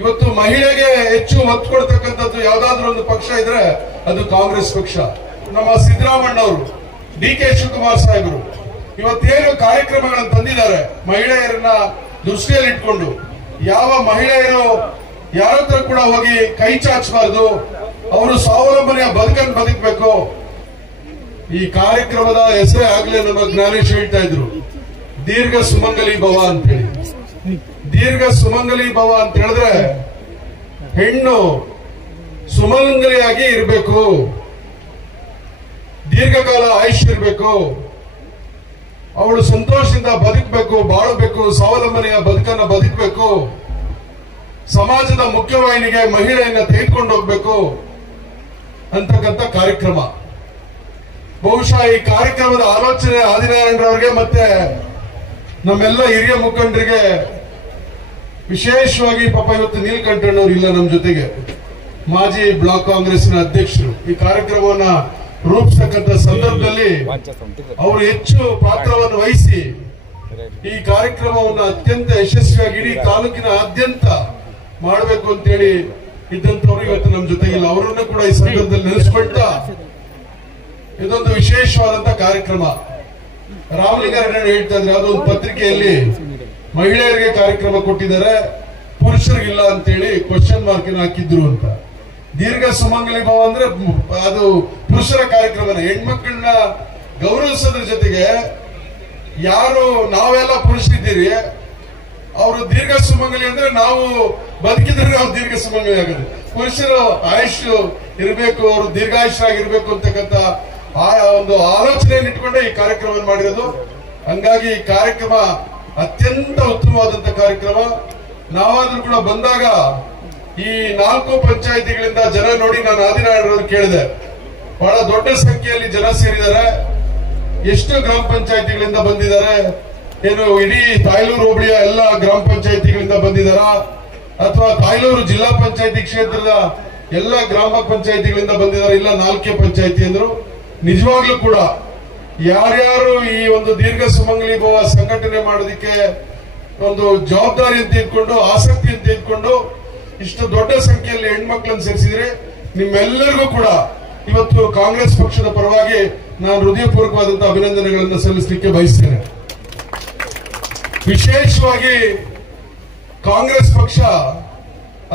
ಇವತ್ತು ಮಹಿಳೆಗೆ ಹೆಚ್ಚು ಒತ್ತು ಕೊಡ್ತಕ್ಕಂಥದ್ದು ಯಾವ್ದಾದ್ರು ಒಂದು ಪಕ್ಷ ಇದ್ರೆ ಅದು ಕಾಂಗ್ರೆಸ್ ಪಕ್ಷ. ನಮ್ಮ ಸಿದ್ದರಾಮಣ್ಣವರು, ಡಿ.ಕೆ. ಶಿವಕುಮಾರ್ ಸಾಹೇಬರು ಇವತ್ತೇನು ಕಾರ್ಯಕ್ರಮಗಳನ್ನು ತಂದಿದ್ದಾರೆ ಮಹಿಳೆಯರನ್ನ ದೃಷ್ಟಿಯಲ್ಲಿ ಇಟ್ಕೊಂಡು, ಯಾವ ಮಹಿಳೆಯರು ಯಾರ ಹತ್ರ ಕೂಡ ಹೋಗಿ ಕೈ ಚಾಚಬಾರದು, ಅವರು ಸ್ವಾವಲಂಬನೆಯ ಬದುಕನ್ನು ಬದುಕಬೇಕು. ಈ ಕಾರ್ಯಕ್ರಮದ ಹೆಸರೇ ಆಗ್ಲೇ ನಮ್ಮ ಜ್ಞಾನೇಶ್ ಹೇಳ್ತಾ ಇದ್ರು, ದೀರ್ಘ ಸುಮಂಗಲಿ ಭವ ಅಂತೇಳಿ. ದೀರ್ಘ ಸುಮಂಗಲಿ ಭವ ಅಂತ ಹೇಳಿದ್ರೆ ಹೆಣ್ಣು ಸುಮಂಗಲಿಯಾಗಿ ಇರಬೇಕು, ದೀರ್ಘಕಾಲ ಆಯುಷ್ಯ ಇರಬೇಕು, ಅವಳು ಸಂತೋಷದಿಂದ ಬದುಕಬೇಕು, ಬಾಳಬೇಕು, ಸ್ವಾವಲಂಬನೆಯ ಬದುಕನ್ನ ಬದುಕಬೇಕು, ಸಮಾಜದ ಮುಖ್ಯವಾಹಿನಿಗೆ ಮಹಿಳೆಯನ್ನ ತೆಗೆದುಕೊಂಡು ಹೋಗ್ಬೇಕು ಅಂತಕ್ಕಂಥ ಕಾರ್ಯಕ್ರಮ. ಬಹುಶಃ ಈ ಕಾರ್ಯಕ್ರಮದ ಆಲೋಚನೆ ಆದಿನಾರಾಯಣರವರಿಗೆ ಮತ್ತೆ ನಮ್ಮೆಲ್ಲ ಹಿರಿಯ ಮುಖಂಡರಿಗೆ, ವಿಶೇಷವಾಗಿ ಪಾಪ ಇವತ್ತು ನೀಲಕಂಠಣ್ಣವ್ರು ಇಲ್ಲ ನಮ್ಮ ಜೊತೆಗೆ, ಮಾಜಿ ಬ್ಲಾಕ್ ಕಾಂಗ್ರೆಸ್ನ ಅಧ್ಯಕ್ಷರು, ಈ ಕಾರ್ಯಕ್ರಮವನ್ನ ರೂಪಿಸತಕ್ಕಂಥ ಸಂದರ್ಭದಲ್ಲಿ ಅವರು ಹೆಚ್ಚು ಪಾತ್ರವನ್ನು ವಹಿಸಿ ಈ ಕಾರ್ಯಕ್ರಮವನ್ನು ಅತ್ಯಂತ ಯಶಸ್ವಿಯಾಗಿ ಇಡೀ ತಾಲೂಕಿನಾದ್ಯಂತ ಮಾಡಬೇಕು ಅಂತೇಳಿ ಇದ್ದಂತವ್ರು ಇವತ್ತು ನಮ್ಮ ಜೊತೆಗಿಲ್ಲ. ಅವರನ್ನು ಕೂಡ ಈ ಸಂದರ್ಭದಲ್ಲಿ ನೆನೆಸ್ಕೊಳ್ತಾ ಇದೊಂದು ವಿಶೇಷವಾದಂತ ಕಾರ್ಯಕ್ರಮ. ರಾಮಲಿಂಗಾರೆಡ್ಡಿ ಹೇಳ್ತಾ ಇದ್ರೆ ಅದೊಂದು ಪತ್ರಿಕೆಯಲ್ಲಿ ಮಹಿಳೆಯರಿಗೆ ಕಾರ್ಯಕ್ರಮ ಕೊಟ್ಟಿದ್ದಾರೆ, ಪುರುಷರಿಗಿಲ್ಲ ಅಂತೇಳಿ ಕ್ವಶನ್ ಮಾರ್ಕ್ ಹಾಕಿದ್ರು ಅಂತ. ದೀರ್ಘ ಸುಮಂಗಲಿ ಭಾವ ಅಂದ್ರೆ ಅದು ಪುರುಷರ ಕಾರ್ಯಕ್ರಮನ, ಹೆಣ್ಮಕ್ಳನ್ನ ಗೌರವಿಸೋದ್ರ ಜೊತೆಗೆ ಯಾರು ನಾವೆಲ್ಲ ಪುರುಷರಿದ್ದೀರಿ ಅವರು ದೀರ್ಘ ಸುಮಂಗಲಿ ಅಂದ್ರೆ ನಾವು ಬದುಕಿದ್ರೆ ನಾವು ದೀರ್ಘ ಸುಮಂಗಲಿ ಆಗೋದು. ಪುರುಷರು ಆಯುಷ್ ಇರಬೇಕು, ಅವರು ದೀರ್ಘಾಯುಷ್ಯರಾಗಿರ್ಬೇಕು ಅಂತಕ್ಕಂಥ ಒಂದು ಆಲೋಚನೆಯನ್ನು ಇಟ್ಕೊಂಡೆ ಈ ಕಾರ್ಯಕ್ರಮ ಮಾಡಿರೋದು. ಹಂಗಾಗಿ ಈ ಕಾರ್ಯಕ್ರಮ ಅತ್ಯಂತ ಉತ್ತಮವಾದಂತ ಕಾರ್ಯಕ್ರಮ. ನಾವಾದ್ರೂ ಕೂಡ ಬಂದಾಗ ಈ 4 ಪಂಚಾಯಿತಿಗಳಿಂದ ಜನ ನೋಡಿ ನಾನು ಆದಿನಾರಾಯಣರವರು ಕೇಳಿದೆ, ಬಹಳ ದೊಡ್ಡ ಸಂಖ್ಯೆಯಲ್ಲಿ ಜನ ಸೇರಿದ್ದಾರೆ, ಎಷ್ಟು ಗ್ರಾಮ ಪಂಚಾಯಿತಿಗಳಿಂದ ಬಂದಿದ್ದಾರೆ, ಏನು ಇಡೀ ತಾಯ್ಲೂರು ಹೋಬಳಿಯ ಎಲ್ಲ ಗ್ರಾಮ ಪಂಚಾಯಿತಿಗಳಿಂದ ಬಂದಿದ್ದಾರಾ ಅಥವಾ ತಾಯ್ಲೂರು ಜಿಲ್ಲಾ ಪಂಚಾಯಿತಿ ಕ್ಷೇತ್ರದ ಎಲ್ಲ ಗ್ರಾಮ ಪಂಚಾಯಿತಿಗಳಿಂದ ಬಂದಿದ್ದಾರೆ, ಇಲ್ಲ 4 ಪಂಚಾಯಿತಿ ಅಂದ್ರು. ನಿಜವಾಗ್ಲೂ ಕೂಡ ಯಾರ್ಯಾರು ಈ ಒಂದು ದೀರ್ಘ ಸುಮಂಗಲಿ ಭವ ಸಂಘಟನೆ ಮಾಡೋದಕ್ಕೆ ಒಂದು ಜವಾಬ್ದಾರಿ ಅಂತ ಇಟ್ಕೊಂಡು, ಆಸಕ್ತಿ ಅಂತ ಇಟ್ಕೊಂಡು ಇಷ್ಟು ದೊಡ್ಡ ಸಂಖ್ಯೆಯಲ್ಲಿ ಹೆಣ್ಮಕ್ಳನ್ನು ಸೇರಿಸಿದ್ರೆ ನಿಮ್ಮೆಲ್ಲರಿಗೂ ಕೂಡ ಇವತ್ತು ಕಾಂಗ್ರೆಸ್ ಪಕ್ಷದ ಪರವಾಗಿ ನಾನು ಹೃದಯಪೂರ್ವಕವಾದಂತಹ ಅಭಿನಂದನೆಗಳನ್ನು ಸಲ್ಲಿಸಲಿಕ್ಕೆ ಬಯಸ್ತೇನೆ. ವಿಶೇಷವಾಗಿ ಕಾಂಗ್ರೆಸ್ ಪಕ್ಷ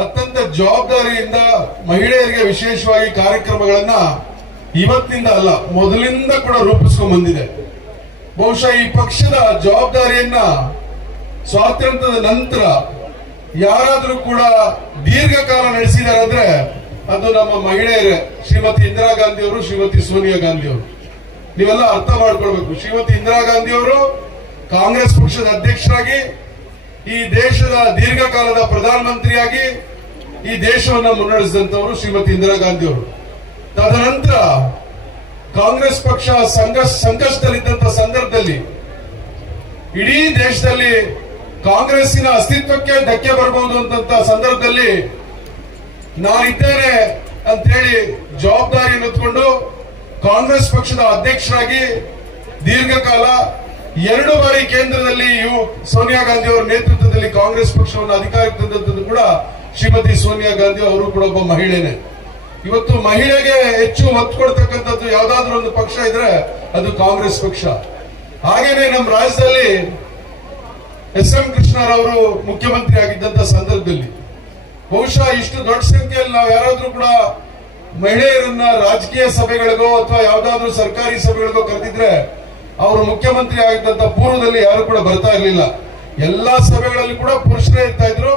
ಅತ್ಯಂತ ಜವಾಬ್ದಾರಿಯಿಂದ ಮಹಿಳೆಯರಿಗೆ ವಿಶೇಷವಾಗಿ ಕಾರ್ಯಕ್ರಮಗಳನ್ನ ಇವತ್ತಿನಿಂದ ಅಲ್ಲ, ಮೊದಲಿಂದ ಕೂಡ ರೂಪಿಸ್ಕೊಂಡು ಬಂದಿದೆ. ಬಹುಶಃ ಈ ಪಕ್ಷದ ಜವಾಬ್ದಾರಿಯನ್ನ ಸ್ವಾತಂತ್ರ್ಯದ ನಂತರ ಯಾರಾದ್ರೂ ಕೂಡ ದೀರ್ಘಕಾಲ ನಡೆಸಿದ್ದಾರೆ ಅಂದ್ರೆ ಅದು ನಮ್ಮ ಮಹಿಳೆಯರೇ, ಶ್ರೀಮತಿ ಇಂದಿರಾ ಗಾಂಧಿ ಅವರು, ಶ್ರೀಮತಿ ಸೋನಿಯಾ ಗಾಂಧಿ ಅವರು. ನೀವೆಲ್ಲ ಅರ್ಥ ಮಾಡ್ಕೊಳ್ಬೇಕು, ಶ್ರೀಮತಿ ಇಂದಿರಾ ಗಾಂಧಿ ಅವರು ಕಾಂಗ್ರೆಸ್ ಪಕ್ಷದ ಅಧ್ಯಕ್ಷರಾಗಿ ಈ ದೇಶದ ದೀರ್ಘಕಾಲದ ಪ್ರಧಾನಮಂತ್ರಿಯಾಗಿ ಈ ದೇಶವನ್ನ ಮುನ್ನಡೆಸಿದಂತವರು ಶ್ರೀಮತಿ ಇಂದಿರಾ ಗಾಂಧಿ ಅವರು. ತದನಂತರ ಕಾಂಗ್ರೆಸ್ ಪಕ್ಷ ಸಂಕಷ್ಟದಲ್ಲಿದ್ದಂತ ಸಂದರ್ಭದಲ್ಲಿ ಇಡೀ ದೇಶದಲ್ಲಿ ಕಾಂಗ್ರೆಸ್ಸಿನ ಅಸ್ತಿತ್ವಕ್ಕೆ ಧಕ್ಕೆ ಬರಬಹುದು ಅಂತ ಸಂದರ್ಭದಲ್ಲಿ ನಾನಿದ್ದೇನೆ ಅಂತ ಹೇಳಿ ಜವಾಬ್ದಾರಿಯನ್ನು ಹೊತ್ತುಕೊಂಡು ಕಾಂಗ್ರೆಸ್ ಪಕ್ಷದ ಅಧ್ಯಕ್ಷರಾಗಿ ದೀರ್ಘಕಾಲ 2 ಬಾರಿ ಕೇಂದ್ರದಲ್ಲಿ ಸೋನಿಯಾ ಗಾಂಧಿ ಅವರ ನೇತೃತ್ವದಲ್ಲಿ ಕಾಂಗ್ರೆಸ್ ಪಕ್ಷವನ್ನು ಅಧಿಕಾರಕ್ಕೆ ತಂದದ್ದು ಕೂಡ ಶ್ರೀಮತಿ ಸೋನಿಯಾ ಗಾಂಧಿ ಅವರು ಕೂಡ ಒಬ್ಬ ಮಹಿಳೆನೆ. ಇವತ್ತು ಮಹಿಳೆಗೆ ಹೆಚ್ಚು ಒತ್ತು ಕೊಡ್ತಕ್ಕಂಥದ್ದು ಯಾವ್ದಾದ್ರು ಒಂದು ಪಕ್ಷ ಇದ್ರೆ ಅದು ಕಾಂಗ್ರೆಸ್ ಪಕ್ಷ. ಹಾಗೇನೆ ನಮ್ಮ ರಾಜ್ಯದಲ್ಲಿ ಎಸ್.ಎಂ. ಕೃಷ್ಣರವರು ಮುಖ್ಯಮಂತ್ರಿ ಆಗಿದ್ದಂತ ಸಂದರ್ಭದಲ್ಲಿ ಬಹುಶಃ ಇಷ್ಟು ದೊಡ್ಡ ಸಂಖ್ಯೆಯಲ್ಲಿ ನಾವು ಯಾರಾದ್ರೂ ಕೂಡ ಮಹಿಳೆಯರನ್ನ ರಾಜಕೀಯ ಸಭೆಗಳಿಗೋ ಅಥವಾ ಯಾವ್ದಾದ್ರು ಸರ್ಕಾರಿ ಸಭೆಗಳಿಗೋ ಕರೆದಿದ್ರೆ ಅವರು ಮುಖ್ಯಮಂತ್ರಿ ಆಗಿದ್ದಂತ ಪೂರ್ವದಲ್ಲಿ ಯಾರು ಕೂಡ ಬರ್ತಾ ಇರಲಿಲ್ಲ. ಎಲ್ಲಾ ಸಭೆಗಳಲ್ಲಿ ಕೂಡ ಪುರುಷರೇ ಇರ್ತಾ ಇದ್ರು.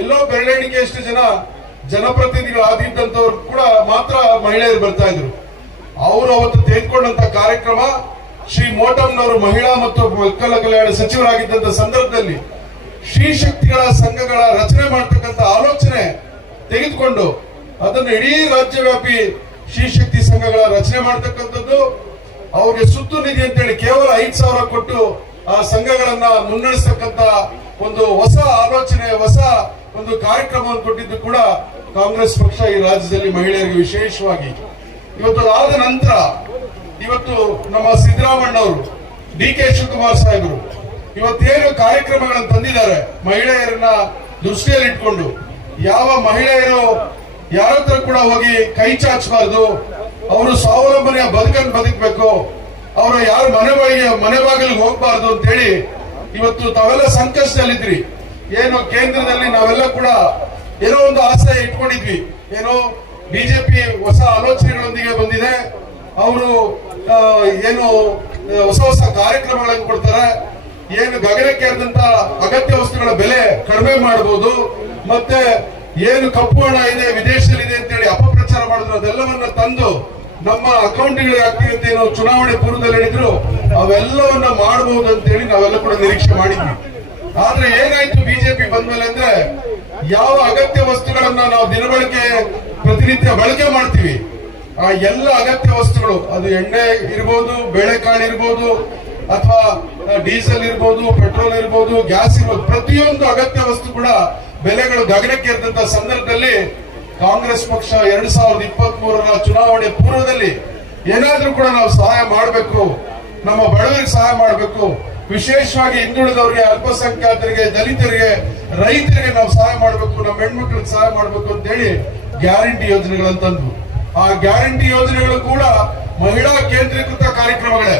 ಎಲ್ಲೋ ಬೆರಳೆಣಿಕೆಯಷ್ಟು ಜನ ಜನಪ್ರತಿನಿಧಿಗಳು ಆಗಿದ್ದಂತವ್ರು ಕೂಡ ಮಾತ್ರ ಮಹಿಳೆಯರು ಬರ್ತಾ ಇದ್ರು. ಅವರು ಅವತ್ತು ತೆಗೆದುಕೊಂಡಂತ ಕಾರ್ಯಕ್ರಮ, ಶ್ರೀ ಮೋಟಮ್ನವರು ಮಹಿಳಾ ಮತ್ತು ಮಕ್ಕಳ ಕಲ್ಯಾಣ ಸಚಿವರಾಗಿದ್ದಂತ ಸಂದರ್ಭದಲ್ಲಿ ಶ್ರೀ ಶಕ್ತಿಗಳ ಸಂಘಗಳ ರಚನೆ ಮಾಡತಕ್ಕಂಥ ಆಲೋಚನೆ ತೆಗೆದುಕೊಂಡು ಅದನ್ನು ಇಡೀ ರಾಜ್ಯವ್ಯಾಪಿ ಶ್ರೀ ಶಕ್ತಿ ಸಂಘಗಳ ರಚನೆ ಮಾಡತಕ್ಕಂಥದ್ದು, ಅವ್ರಿಗೆ ಸುತ್ತು ನಿಧಿ ಅಂತೇಳಿ ಕೇವಲ 5,000 ಕೊಟ್ಟು ಆ ಸಂಘಗಳನ್ನ ಮುನ್ನಡೆಸತಕ್ಕಂತ ಒಂದು ಹೊಸ ಆಲೋಚನೆ, ಹೊಸ ಒಂದು ಕಾರ್ಯಕ್ರಮವನ್ನು ಕೊಟ್ಟಿದ್ದು ಕೂಡ ಕಾಂಗ್ರೆಸ್ ಪಕ್ಷ ಈ ರಾಜ್ಯದಲ್ಲಿ ಮಹಿಳೆಯರಿಗೆ ವಿಶೇಷವಾಗಿ. ಇವತ್ತು ಆದ ನಂತರ ಇವತ್ತು ನಮ್ಮ ಸಿದ್ದರಾಮಣ್ಣವರು, ಡಿ.ಕೆ. ಶಿವಕುಮಾರ್ ಸಾಹೇಬರು ಇವತ್ತೇನು ಕಾರ್ಯಕ್ರಮಗಳನ್ನು ತಂದಿದ್ದಾರೆ ಮಹಿಳೆಯರನ್ನ ದೃಷ್ಟಿಯಲ್ಲಿಟ್ಕೊಂಡು, ಯಾವ ಮಹಿಳೆಯರು ಯಾರ ಹತ್ರ ಕೂಡ ಹೋಗಿ ಕೈ ಚಾಚಬಾರ್ದು, ಅವರು ಸ್ವಾವಲಂಬನೆಯ ಬದುಕನ್ನು ಬದುಕಬೇಕು, ಅವರು ಯಾರು ಮನೆ ಬಾಗಿಲಿಗೆ ಹೋಗ್ಬಾರ್ದು ಅಂತ ಹೇಳಿ ಇವತ್ತು ತಾವೆಲ್ಲ ಸಂಕಷ್ಟದಲ್ಲಿದ್ರಿ. ಏನು ಕೇಂದ್ರದಲ್ಲಿ ನಾವೆಲ್ಲ ಕೂಡ ಏನೋ ಒಂದು ಆಸೆ ಇಟ್ಕೊಂಡಿದ್ವಿ, ಏನೋ ಬಿಜೆಪಿ ಹೊಸ ಆಲೋಚನೆಗಳೊಂದಿಗೆ ಬಂದಿದೆ, ಅವರು ಏನು ಹೊಸ ಹೊಸ ಕಾರ್ಯಕ್ರಮಗಳನ್ನು ಕೊಡ್ತಾರೆ, ಏನು ಗಗನಕ್ಕೇರಿದಂತ ಅಗತ್ಯ ವಸ್ತುಗಳ ಬೆಲೆ ಕಡಿಮೆ ಮಾಡಬಹುದು, ಮತ್ತೆ ಏನು ಕಪ್ಪು ಹಣ ಇದೆ ವಿದೇಶದಲ್ಲಿದೆ ಅಂತೇಳಿ ಅಪಪ್ರಚಾರ ಮಾಡಿದ್ರು, ಅದೆಲ್ಲವನ್ನ ತಂದು ನಮ್ಮ ಅಕೌಂಟ್ಗಳಿಗೆ ಹಾಕ್ತೀವಿ ಅಂತ ಏನು ಚುನಾವಣೆ ಪೂರ್ವದಲ್ಲಿ ಹೇಳಿದ್ರು, ಅವೆಲ್ಲವನ್ನ ಮಾಡಬಹುದು ಅಂತ ಹೇಳಿ ನಾವೆಲ್ಲ ಕೂಡ ನಿರೀಕ್ಷೆ ಮಾಡಿದ್ವಿ. ಆದ್ರೆ ಏನಾಯ್ತು ಬಿಜೆಪಿ ಬಂದ್ಮೇಲೆ ಅಂದ್ರೆ, ಯಾವ ಅಗತ್ಯ ವಸ್ತುಗಳನ್ನ ನಾವು ದಿನಬಳಕೆ ಪ್ರತಿನಿತ್ಯ ಬಳಕೆ ಮಾಡ್ತೀವಿ ಆ ಎಲ್ಲ ಅಗತ್ಯ ವಸ್ತುಗಳು, ಅದು ಎಣ್ಣೆ ಇರ್ಬೋದು, ಬೇಳೆಕಾಳು ಇರ್ಬೋದು, ಅಥವಾ ಡೀಸೆಲ್ ಇರ್ಬೋದು, ಪೆಟ್ರೋಲ್ ಇರ್ಬೋದು, ಗ್ಯಾಸ್ ಇರ್ಬೋದು, ಪ್ರತಿಯೊಂದು ಅಗತ್ಯ ವಸ್ತು ಕೂಡ ಬೆಲೆಗಳು ಗಗನಕ್ಕೇರಿದಂತ ಸಂದರ್ಭದಲ್ಲಿ ಕಾಂಗ್ರೆಸ್ ಪಕ್ಷ 2023ರ ಚುನಾವಣೆ ಪೂರ್ವದಲ್ಲಿ ಏನಾದ್ರೂ ಕೂಡ ನಾವು ಸಹಾಯ ಮಾಡಬೇಕು, ನಮ್ಮ ಬಡವರಿಗೆ ಸಹಾಯ ಮಾಡಬೇಕು, ವಿಶೇಷವಾಗಿ ಹಿಂದುಳಿದವರಿಗೆ, ಅಲ್ಪಸಂಖ್ಯಾತರಿಗೆ, ದಲಿತರಿಗೆ, ರೈತರಿಗೆ ನಾವು ಸಹಾಯ ಮಾಡಬೇಕು, ನಮ್ಮ ಹೆಣ್ಮಕ್ಳಿಗೆ ಸಹಾಯ ಮಾಡಬೇಕು ಅಂತ ಹೇಳಿ ಗ್ಯಾರಂಟಿ ಯೋಜನೆಗಳಂತಂದು. ಆ ಗ್ಯಾರಂಟಿ ಯೋಜನೆಗಳು ಕೂಡ ಮಹಿಳಾ ಕೇಂದ್ರೀಕೃತ ಕಾರ್ಯಕ್ರಮಗಳೇ.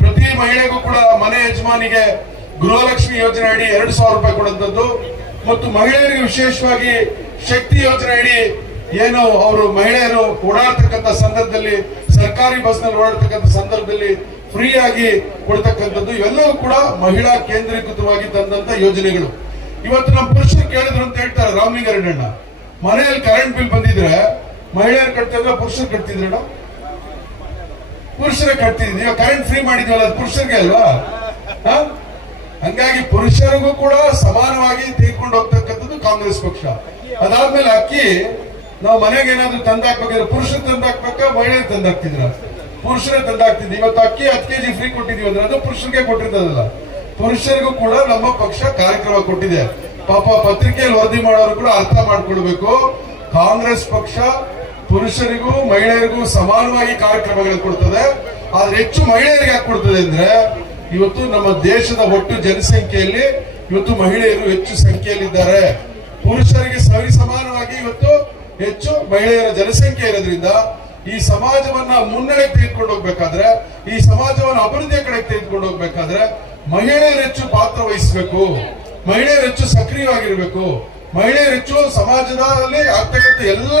ಪ್ರತಿ ಮಹಿಳೆಗೂ ಕೂಡ ಮನೆ ಯಜಮಾನಿಗೆ ಗೃಹಲಕ್ಷ್ಮಿ ಯೋಜನೆ ಅಡಿ 2,000 ರೂಪಾಯಿ ಕೊಡುವಂತದ್ದು, ಮತ್ತು ಮಹಿಳೆಯರಿಗೆ ವಿಶೇಷವಾಗಿ ಶಕ್ತಿ ಯೋಜನೆ ಅಡಿ ಏನು ಅವರು ಮಹಿಳೆಯರು ಓಡಾಡ್ತಕ್ಕಂಥ ಸಂದರ್ಭದಲ್ಲಿ, ಸರ್ಕಾರಿ ಬಸ್ ನಲ್ಲಿ ಓಡಾಡ್ತಕ್ಕಂಥ ಸಂದರ್ಭದಲ್ಲಿ ಫ್ರೀ ಆಗಿ ಕೊಡ್ತಕ್ಕಂಥದ್ದು, ಇವೆಲ್ಲವೂ ಕೂಡ ಮಹಿಳಾ ಕೇಂದ್ರೀಕೃತವಾಗಿ ತಂದಂತ ಯೋಜನೆಗಳು. ಇವತ್ತು ನಮ್ಮ ಪುರುಷರು ಕೇಳಿದ್ರು ಅಂತ ಹೇಳ್ತಾರೆ ರಾಮಲಿಂಗಾರೆಡ್ಡಣ್ಣ, ಮನೆಯಲ್ಲಿ ಕರೆಂಟ್ ಬಿಲ್ ಬಂದಿದ್ರೆ ಮಹಿಳೆಯರು ಕಟ್ತಿದ್ರೆ ಪುರುಷರು ಕಟ್ತಿದ್ರಣ್ಣ? ಪುರುಷರೇ ಕಟ್ತಿದ್ವಿ. ಈಗ ಕರೆಂಟ್ ಫ್ರೀ ಮಾಡಿದ್ವಲ್ಲ, ಅದು ಪುರುಷರಿಗೆ ಅಲ್ವಾ? ಹಂಗಾಗಿ ಪುರುಷರಿಗೂ ಕೂಡ ಸಮಾನವಾಗಿ ತೆಗೆದುಕೊಂಡು ಹೋಗ್ತಕ್ಕಂಥದ್ದು ಕಾಂಗ್ರೆಸ್ ಪಕ್ಷ. ಅದಾದ್ಮೇಲೆ ಅಕ್ಕಿ ನಾವು ಮನೆಗೆ ಏನಾದ್ರು ತಂದಾಕ್ಬೇಕಾದ್ರೆ ಪುರುಷರು ತಂದಾಕ್ಬೇಕಾ ಮಹಿಳೆಯರು ತಂದಾಕ್ತಿದ್ರ? ಪುರುಷರೇ ತಂದಾಕ್ತಿದ್ವಿ. ಇವತ್ತು ಅಕ್ಕಿ 10 kg ಫ್ರೀ ಕೊಟ್ಟಿದೀವಿ ಅಂದ್ರೆ ಅದು ಪುರುಷರಿಗೆ ಕೊಟ್ಟಿರ್ತದಲ್ಲ, ಪುರುಷರಿಗೂ ಕೂಡ ನಮ್ಮ ಪಕ್ಷ ಕಾರ್ಯಕ್ರಮ ಕೊಟ್ಟಿದೆ. ಪಾಪ ಪತ್ರಿಕೆಯಲ್ಲಿ ವರದಿ ಮಾಡೋರು ಕೂಡ ಅರ್ಥ ಮಾಡ್ಕೊಳ್ಬೇಕು, ಕಾಂಗ್ರೆಸ್ ಪಕ್ಷ ಪುರುಷರಿಗೂ ಮಹಿಳೆಯರಿಗೂ ಸಮಾನವಾಗಿ ಕಾರ್ಯಕ್ರಮಗಳು ಕೊಡ್ತದೆ. ಆದ್ರೆ ಹೆಚ್ಚು ಮಹಿಳೆಯರಿಗೆ ಯಾಕೆ ಕೊಡ್ತದೆ ಅಂದ್ರೆ, ಇವತ್ತು ನಮ್ಮ ದೇಶದ ಒಟ್ಟು ಜನಸಂಖ್ಯೆಯಲ್ಲಿ ಇವತ್ತು ಮಹಿಳೆಯರು ಹೆಚ್ಚು ಸಂಖ್ಯೆಯಲ್ಲಿದ್ದಾರೆ. ಪುರುಷರಿಗೆ ಸರಿ ಸಮಾನವಾಗಿ ಇವತ್ತು ಹೆಚ್ಚು ಮಹಿಳೆಯರ ಜನಸಂಖ್ಯೆ ಇರೋದ್ರಿಂದ ಈ ಸಮಾಜವನ್ನ ಮುನ್ನಡೆ ತೆಗೆದುಕೊಂಡು ಹೋಗ್ಬೇಕಾದ್ರೆ, ಈ ಸಮಾಜವನ್ನು ಅಭಿವೃದ್ಧಿಯ ಕಡೆ ತೆಗೆದುಕೊಂಡು ಹೋಗ್ಬೇಕಾದ್ರೆ ಮಹಿಳೆಯರು ಹೆಚ್ಚು ಪಾತ್ರ ವಹಿಸಬೇಕು, ಮಹಿಳೆಯರು ಹೆಚ್ಚು ಸಕ್ರಿಯವಾಗಿರ್ಬೇಕು, ಮಹಿಳೆಯರು ಹೆಚ್ಚು ಸಮಾಜದಲ್ಲಿ ಆಗ್ತಕ್ಕಂಥ ಎಲ್ಲ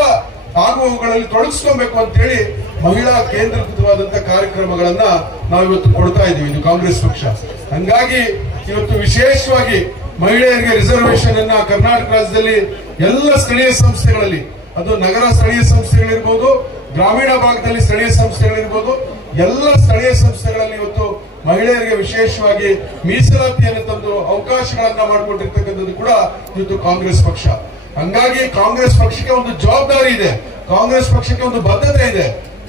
ಆಗುವವುಗಳಲ್ಲಿ ತೊಡಗಿಸ್ಕೊಬೇಕು ಅಂತ ಹೇಳಿ ಮಹಿಳಾ ಕೇಂದ್ರೀಕೃತವಾದಂತಹ ಕಾರ್ಯಕ್ರಮಗಳನ್ನ ನಾವಿವತ್ತು ಕೊಡ್ತಾ ಇದ್ದೀವಿ, ಇದು ಕಾಂಗ್ರೆಸ್ ಪಕ್ಷ. ಹಂಗಾಗಿ ಇವತ್ತು ವಿಶೇಷವಾಗಿ ಮಹಿಳೆಯರಿಗೆ ರಿಸರ್ವೇಶನ್ ಅನ್ನ ಕರ್ನಾಟಕ ರಾಜ್ಯದಲ್ಲಿ ಎಲ್ಲ ಸ್ಥಳೀಯ ಸಂಸ್ಥೆಗಳಲ್ಲಿ, ಅದು ನಗರ ಸ್ಥಳೀಯ ಸಂಸ್ಥೆಗಳಿರ್ಬೋದು, ಗ್ರಾಮೀಣ ಭಾಗದಲ್ಲಿ ಸ್ಥಳೀಯ ಸಂಸ್ಥೆಗಳಿರ್ಬೋದು, ಎಲ್ಲ ಸ್ಥಳೀಯ ಸಂಸ್ಥೆಗಳಲ್ಲಿ ಇವತ್ತು ಮಹಿಳೆಯರಿಗೆ ವಿಶೇಷವಾಗಿ ಮೀಸಲಾತಿಯನ್ನು ತಂದು ಅವಕಾಶಗಳನ್ನ ಮಾಡಿಕೊಟ್ಟಿರ್ತಕ್ಕಂಥದ್ದು ಕೂಡ ಇವತ್ತು ಕಾಂಗ್ರೆಸ್ ಪಕ್ಷ. ಹಂಗಾಗಿ ಕಾಂಗ್ರೆಸ್ ಪಕ್ಷಕ್ಕೆ ಒಂದು ಜವಾಬ್ದಾರಿ ಇದೆ, ಕಾಂಗ್ರೆಸ್ ಪಕ್ಷಕ್ಕೆ ಒಂದು ಬದ್ಧತೆ ಇದೆ.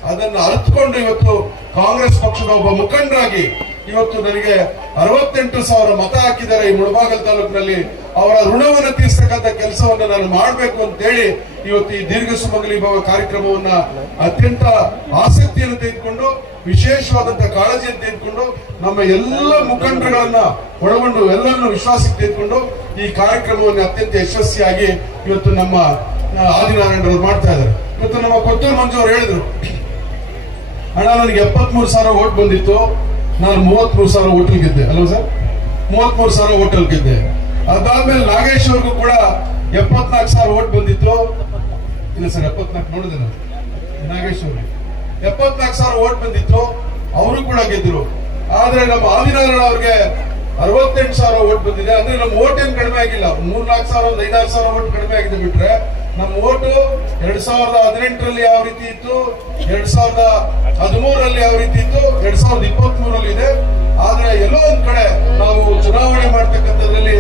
ಅದನ್ನು ಅರ್ಥಕೊಂಡು ಇವತ್ತು ಕಾಂಗ್ರೆಸ್ ಪಕ್ಷದ ಒಬ್ಬ ಮುಖಂಡರಾಗಿ ಇವತ್ತು ನನಗೆ 68,000 ಮತ ಹಾಕಿದ್ದಾರೆ ಈ ಮುಳಬಾಗಿಲು ತಾಲೂಕಿನಲ್ಲಿ. ಅವರ ಋಣವನ್ನು ತೀರ್ಸತಕ್ಕಂಥ ಕೆಲಸವನ್ನು ನಾನು ಮಾಡಬೇಕು ಅಂತ ಹೇಳಿ ಇವತ್ತು ಈ ದೀರ್ಘ ಸುಮಂಗಲಿ ಭವ ಕಾರ್ಯಕ್ರಮವನ್ನ ಅತ್ಯಂತ ಆಸಕ್ತಿಯನ್ನು ತೆಗೆದುಕೊಂಡು, ವಿಶೇಷವಾದಂತಹ ಕಾಳಜಿಯನ್ನು ತೆಗೆದುಕೊಂಡು, ನಮ್ಮ ಎಲ್ಲ ಮುಖಂಡರುಗಳನ್ನ ಒಳಗೊಂಡು ಎಲ್ಲರನ್ನು ವಿಶ್ವಾಸಕ್ಕೆ ತೆಗೆದುಕೊಂಡು ಈ ಕಾರ್ಯಕ್ರಮವನ್ನು ಅತ್ಯಂತ ಯಶಸ್ವಿಯಾಗಿ ಇವತ್ತು ನಮ್ಮ ಆದಿನಾರಾಯಣರವರು ಮಾಡ್ತಾ ಇದ್ದಾರೆ. ಇವತ್ತು ನಮ್ಮ ಕೊತ್ತೂರು ಮಂಜು ಅವರು ಹೇಳಿದ್ರು, ಅಣ್ಣ ನನಗೆ 73,000 ಓಟ್ ಬಂದಿತ್ತು, ನಾನು 33,000 ಓಟಲ್ ಗೆದ್ದೆ ಅಲ್ವಾ ಸರ್? 33,000 ಓಟಲ್ ಗೆದ್ದೆ. ಅದಾದ್ಮೇಲೆ ನಾಗೇಶ್ ಅವ್ರಿಗೂ ಕೂಡ 74,000 ಓಟ್ ಬಂದಿತ್ತು. ಇಲ್ಲ ಸರ್, 74 ನೋಡಿದೆ ನಾನು. ನಾಗೇಶ್ ಅವ್ರಿಗೆ 74,000 ಓಟ್ ಬಂದಿತ್ತು, ಅವರು ಕೂಡ ಗೆದ್ರು. ಆದ್ರೆ ನಮ್ಮ ಆದಿನಾರಾಯಣ ಅವ್ರಿಗೆ 68,000 ಓಟ್ ಬಂದಿದೆ. ಅಂದ್ರೆ ನಮ್ಮ ಓಟ್ ಏನ್ ಕಡಿಮೆ ಆಗಿಲ್ಲ, 3,00,000 5,000 ಓಟ್ ಕಡಿಮೆ ಆಗಿದೆ ಬಿಟ್ರೆ ನಮ್ಮ ಓಟು 2018ರಲ್ಲಿ ಯಾವ ರೀತಿ ಇತ್ತು, 2013ರಲ್ಲಿ ಯಾವ ರೀತಿ ಇತ್ತು, 2023ರಲ್ಲಿ ಇದೆ. ಆದ್ರೆ ಎಲ್ಲೋ ಒಂದ್ ಕಡೆ ನಾವು ಚುನಾವಣೆ ಮಾಡ್ತಕ್ಕಂಥದ್ರಲ್ಲಿ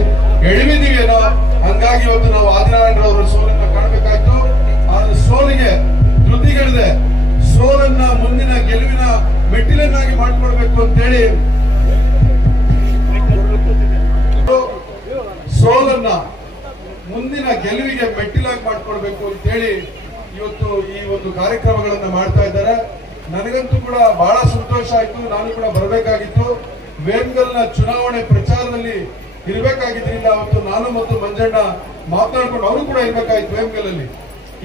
ಎಡವಿದೀವಿ ಏನೋ. ಹಂಗಾಗಿ ಇವತ್ತು ನಾವು ಆದಿನಾರಾಯಣರವರ ಸೋಲನ್ನ ಕಾಣಬೇಕಾಯ್ತು. ಆದ್ರೆ ಸೋಲಿಗೆ ಧೃತಿಗೆಡದೆ ಸೋಲನ್ನ ಮುಂದಿನ ಗೆಲುವಿನ ಮೆಟ್ಟಿಲನ್ನಾಗಿ ಮಾಡ್ಕೊಳ್ಬೇಕು ಅಂತ ಹೇಳಿ, ಸೋಲನ್ನ ಮುಂದಿನ ಗೆಲುವಿಗೆ ಮೆಟ್ಟಿಲಾಗಿ ಮಾಡ್ಕೊಳ್ಬೇಕು ಅಂತ ಹೇಳಿ ಇವತ್ತು ಈ ಒಂದು ಕಾರ್ಯಕ್ರಮಗಳನ್ನ ಮಾಡ್ತಾ ಇದ್ದಾರೆ. ನನಗಂತೂ ಕೂಡ ಬಹಳ ಸಂತೋಷ ಆಯ್ತು, ನಾನು ಕೂಡ ಬರಬೇಕಾಗಿತ್ತು. ವೇಮಗಲ್ನ ಚುನಾವಣೆ ಪ್ರಚಾರದಲ್ಲಿ ಇರಬೇಕಾಗಿದ್ರಿಂದ ಅವತ್ತು ನಾನು ಮತ್ತು ಮಂಜಣ್ಣ ಮಾತನಾಡ್ಕೊಂಡು ಅವರು ಕೂಡ ಇರ್ಬೇಕಾಯ್ತು ವೇಮಗಲಲ್ಲಿ.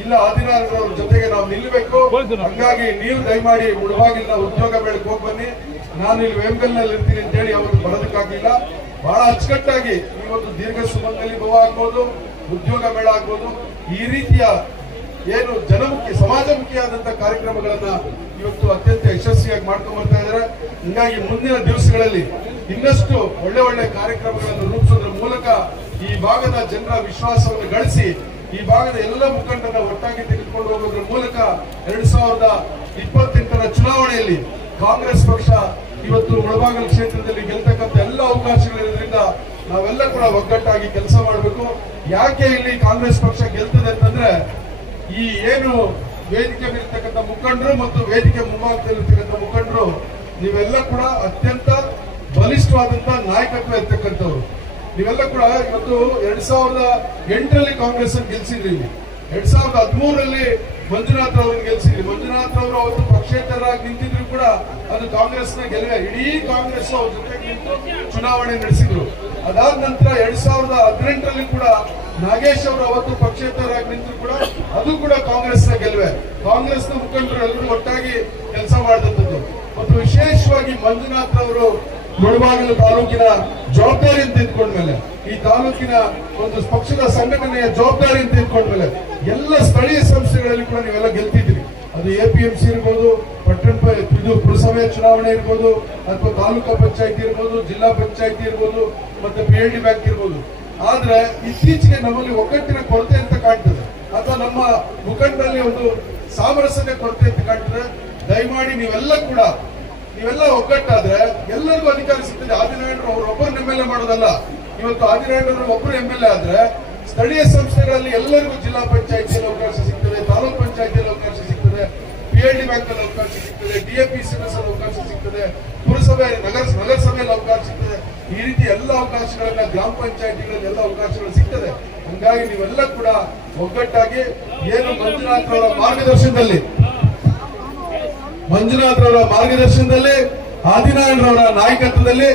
ಇಲ್ಲ ಆದಿನಾರಾಯಣರವ್ರ ಜೊತೆಗೆ ನಾವು ನಿಲ್ಲಬೇಕು. ಹಂಗಾಗಿ ನೀವು ದಯಮಾಡಿ ಮುಳಬಾಗಿಲಿನ ಉದ್ಯೋಗ ಮೇಳಕ್ಕೆ ಹೋಗಿ ಬನ್ನಿ, ನಾನು ಇಲ್ಲಿ ವೇಮಗಲ್ನಲ್ಲಿ ಇರ್ತೀನಿ ಅಂತ ಹೇಳಿ ಅವತ್ತು ಬರೋದಕ್ಕಾಗಿಲ್ಲ. ಬಹಳ ಅಚ್ಚುಕಟ್ಟಾಗಿ ಇವತ್ತು ದೀರ್ಘ ಸುಮಂಗಲಿ ಭವ ಆಗ್ಬೋದು, ಉದ್ಯೋಗ ಮೇಳ ಆಗ್ಬೋದು, ಈ ರೀತಿಯ ಏನು ಜನಮುಖಿ ಸಮಾಜಮುಖಿಯಾದಂತಹ ಕಾರ್ಯಕ್ರಮಗಳನ್ನ ಇವತ್ತು ಅತ್ಯಂತ ಯಶಸ್ವಿಯಾಗಿ ಮಾಡ್ಕೊಂಡು ಬರ್ತಾ ಇದ್ದಾರೆ. ಹೀಗಾಗಿ ಮುಂದಿನ ದಿವಸಗಳಲ್ಲಿ ಇನ್ನಷ್ಟು ಒಳ್ಳೆ ಒಳ್ಳೆ ಕಾರ್ಯಕ್ರಮಗಳನ್ನು ರೂಪಿಸೋದ್ರ ಮೂಲಕ ಈ ಭಾಗದ ಜನರ ವಿಶ್ವಾಸವನ್ನು ಗಳಿಸಿ ಈ ಭಾಗದ ಎಲ್ಲ ಮುಖಂಡರನ್ನ ಒಟ್ಟಾಗಿ ತೆಗೆದುಕೊಂಡು ಹೋಗೋದ್ರ ಮೂಲಕ 2028ರ ಚುನಾವಣೆಯಲ್ಲಿ ಕಾಂಗ್ರೆಸ್ ಪಕ್ಷ ಇವತ್ತು ಮುಳಬಾಗಿಲು ಕ್ಷೇತ್ರದಲ್ಲಿ ಗೆಲ್ತಕ್ಕಂಥ ಎಲ್ಲ ಅವಕಾಶಗಳಿರೋದ್ರಿಂದ ನಾವೆಲ್ಲ ಕೂಡ ಒಗ್ಗಟ್ಟಾಗಿ ಕೆಲಸ ಮಾಡಬೇಕು. ಯಾಕೆ ಇಲ್ಲಿ ಕಾಂಗ್ರೆಸ್ ಪಕ್ಷ ಗೆಲ್ತದೆ ಅಂತಂದ್ರೆ ಈ ಏನು ವೇದಿಕೆ ಮೇಲಿರ್ತಕ್ಕಂಥ ಮುಖಂಡರು ಮತ್ತು ವೇದಿಕೆ ಮುಂಭಾಗದಲ್ಲಿರ್ತಕ್ಕಂಥ ಮುಖಂಡರು ನೀವೆಲ್ಲ ಕೂಡ ಅತ್ಯಂತ ಬಲಿಷ್ಠವಾದಂತಹ ನಾಯಕತ್ವ ಇರ್ತಕ್ಕಂಥವ್ರು. ನೀವೆಲ್ಲ ಕೂಡ ಇವತ್ತು 2008ರಲ್ಲಿ ಕಾಂಗ್ರೆಸ್ ಅನ್ನು ಗೆಲ್ಸಿದ್ರಿ, 2013ರಲ್ಲಿ ಮಂಜುನಾಥ್ ಅವರನ್ನು ಗೆಲ್ಸಿದ್ರಿ. ಮಂಜುನಾಥ್ ಅವರು ಅವತ್ತು ಪಕ್ಷೇತರರಾಗಿ ನಿಂತಿದ್ರು ಕೂಡ ಅದು ಕಾಂಗ್ರೆಸ್ನ ಗೆಲುವೆ. ಇಡೀ ಕಾಂಗ್ರೆಸ್ ಅವ್ರ ಜೊತೆಗೆ ನಿಂತು ಚುನಾವಣೆ ನಡೆಸಿದ್ರು. ಅದಾದ ನಂತರ 2018ರಲ್ಲಿ ಕೂಡ ನಾಗೇಶ್ ಅವರು ಅವತ್ತು ಪಕ್ಷೇತರರಾಗಿ ನಿಂತರು ಕೂಡ ಅದು ಕೂಡ ಕಾಂಗ್ರೆಸ್ನ ಗೆಲುವೆ. ಕಾಂಗ್ರೆಸ್ನ ಮುಖಂಡರು ಎಲ್ಲರೂ ಒಟ್ಟಾಗಿ ಕೆಲಸ ಮಾಡಿದಂಥದ್ದು. ಮತ್ತು ವಿಶೇಷವಾಗಿ ಮಂಜುನಾಥ್ ಅವರು ಮುಳಬಾಗಿಲು ತಾಲೂಕಿನ ಜವಾಬ್ದಾರಿಯನ್ನು ತೆಗೆದುಕೊಂಡ್ಮೇಲೆ, ಈ ತಾಲೂಕಿನ ಒಂದು ಪಕ್ಷದ ಸಂಘಟನೆಯ ಜವಾಬ್ದಾರಿಯನ್ನು ತೆಗೆದುಕೊಂಡ್ಮೇಲೆ ಎಲ್ಲ ಸ್ಥಳೀಯ ಸಂಸ್ಥೆಗಳಲ್ಲಿ ಕೂಡ ನೀವೆಲ್ಲ ಗೆಲ್ತಿದ್ರಿ. ಅದು APMC ಇರ್ಬೋದು, ಇದು ಪುರಸಭೆ ಚುನಾವಣೆ ಇರ್ಬೋದು, ಅಥವಾ ತಾಲೂಕಾ ಪಂಚಾಯತಿ ಇರ್ಬೋದು, ಜಿಲ್ಲಾ ಪಂಚಾಯತಿ ಇರ್ಬೋದು, ಮತ್ತೆ PLD ಬ್ಯಾಂಕ್ ಇರ್ಬೋದು. ಆದ್ರೆ ಇತ್ತೀಚೆಗೆ ನಮ್ಮಲ್ಲಿ ಒಗ್ಗಟ್ಟಿನ ಕೊರತೆ ಅಂತ ಕಾಣ್ತದೆ, ಅಥವಾ ನಮ್ಮ ಮುಖಂಡರಲ್ಲಿ ಒಂದು ಸಾಮರಸ್ಯತೆ ಕೊರತೆ ಅಂತ ಕಾಣ್ತದೆ. ದಯಮಾಡಿ ನೀವೆಲ್ಲ ಒಗ್ಗಟ್ಟಾದ್ರೆ ಎಲ್ಲರಿಗೂ ಅಧಿಕಾರ ಸಿಗ್ತದೆ. ಆದಿನಾರಾಯಣರು ಅವರು ಒಬ್ಬರು MLA ಮಾಡೋದಲ್ಲ. ಇವತ್ತು ಆದಿನಾರಾಯಣರು ಒಬ್ಬರು MLA ಆದ್ರೆ ಸ್ಥಳೀಯ ಸಂಸ್ಥೆಗಳಲ್ಲಿ ಎಲ್ಲರಿಗೂ ಜಿಲ್ಲಾ ಪಂಚಾಯತಿಯಲ್ಲಿ ಅವಕಾಶ ಸಿಗ್ತದೆ, ತಾಲೂಕ್ ಪಂಚಾಯತಿಯಲ್ಲಿ ಅವಕಾಶ ಸಿಗ್ತದೆ, PLD ಬ್ಯಾಂಕ್ ಅಲ್ಲಿ ಅವಕಾಶ ಸಿಗ್ತದೆ, DAPCMS ಅಲ್ಲಿ ಅವಕಾಶ ಸಿಗ್ತದೆ, ಪುರಸಭೆ ನಗರಸಭೆಯಲ್ಲಿ ಅವಕಾಶ ಸಿಗ್ತದೆ. ಈ ರೀತಿ ಎಲ್ಲ ಅವಕಾಶಗಳನ್ನ ಗ್ರಾಮ ಪಂಚಾಯತಿಗಳಲ್ಲಿ ಎಲ್ಲ ಅವಕಾಶಗಳು ಸಿಗ್ತದೆ. ಹಂಗಾಗಿ ನೀವೆಲ್ಲ ಕೂಡ ಒಗ್ಗಟ್ಟಾಗಿ ಏನು ಮಂಜುನಾಥ್ ಅವರ ಮಾರ್ಗದರ್ಶನದಲ್ಲಿ ಆದಿನಾರಾಯಣರವರ ನಾಯಕತ್ವದಲ್ಲಿ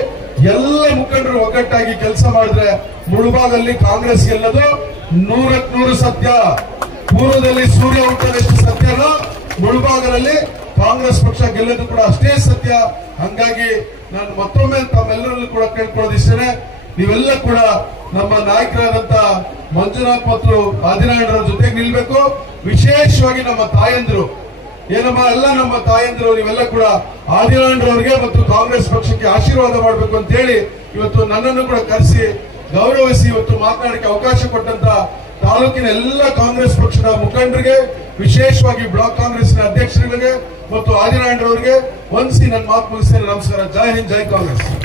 ಎಲ್ಲ ಮುಖಂಡರು ಒಗ್ಗಟ್ಟಾಗಿ ಕೆಲಸ ಮಾಡಿದ್ರೆ ಮುಳಬಾಗಲ್ಲಿ ಕಾಂಗ್ರೆಸ್ ಗೆಲ್ಲದು 100% ಸತ್ಯ. ಪೂರ್ವದಲ್ಲಿ ಸೂರ್ಯ ಹುಟ್ಟದಷ್ಟು ಸತ್ಯನೋ ಮುಳಬಾಗಲಲ್ಲಿ ಕಾಂಗ್ರೆಸ್ ಪಕ್ಷ ಗೆಲ್ಲದು ಕೂಡ ಅಷ್ಟೇ ಸತ್ಯ. ಹಂಗಾಗಿ ನಾನು ಮತ್ತೊಮ್ಮೆ ತಮ್ಮೆಲ್ಲರಲ್ಲೂ ಕೂಡ ಕೇಳ್ಕೊಳ್ಳೋದಿಷ್ಟೇ, ನೀವೆಲ್ಲ ಕೂಡ ನಮ್ಮ ನಾಯಕರಾದಂತ ಮಂಜುನಾಥ್ ಮತ್ತು ಆದಿನಾರಾಯಣರ ಜೊತೆಗೆ ನಿಲ್ಬೇಕು. ವಿಶೇಷವಾಗಿ ನಮ್ಮ ತಾಯಂದ್ರು ನಮ್ಮ ತಾಯಂದ್ರು ನೀವೆಲ್ಲ ಕೂಡ ಆದಿನಾರಾಯಣರವರಿಗೆ ಮತ್ತು ಕಾಂಗ್ರೆಸ್ ಪಕ್ಷಕ್ಕೆ ಆಶೀರ್ವಾದ ಮಾಡಬೇಕು ಅಂತ ಹೇಳಿ ಇವತ್ತು ನನ್ನನ್ನು ಕೂಡ ಕರೆಸಿ ಗೌರವಿಸಿ ಇವತ್ತು ಮಾತನಾಡಕ್ಕೆ ಅವಕಾಶ ಕೊಟ್ಟಂತ ತಾಲೂಕಿನ ಎಲ್ಲ ಕಾಂಗ್ರೆಸ್ ಪಕ್ಷದ ಮುಖಂಡರಿಗೆ, ವಿಶೇಷವಾಗಿ ಬ್ಲಾಕ್ ಕಾಂಗ್ರೆಸ್ನ ಅಧ್ಯಕ್ಷರಿಗೆ ಮತ್ತು ಆದಿನಾರಾಯಣರವರಿಗೆ ವಂದಿಸಿ ನನ್ನ ಮಾತು ಮುಗಿಸ್ತೇನೆ. ನಮಸ್ಕಾರ. ಜೈ ಹಿಂದ್, ಜೈ ಕಾಂಗ್ರೆಸ್.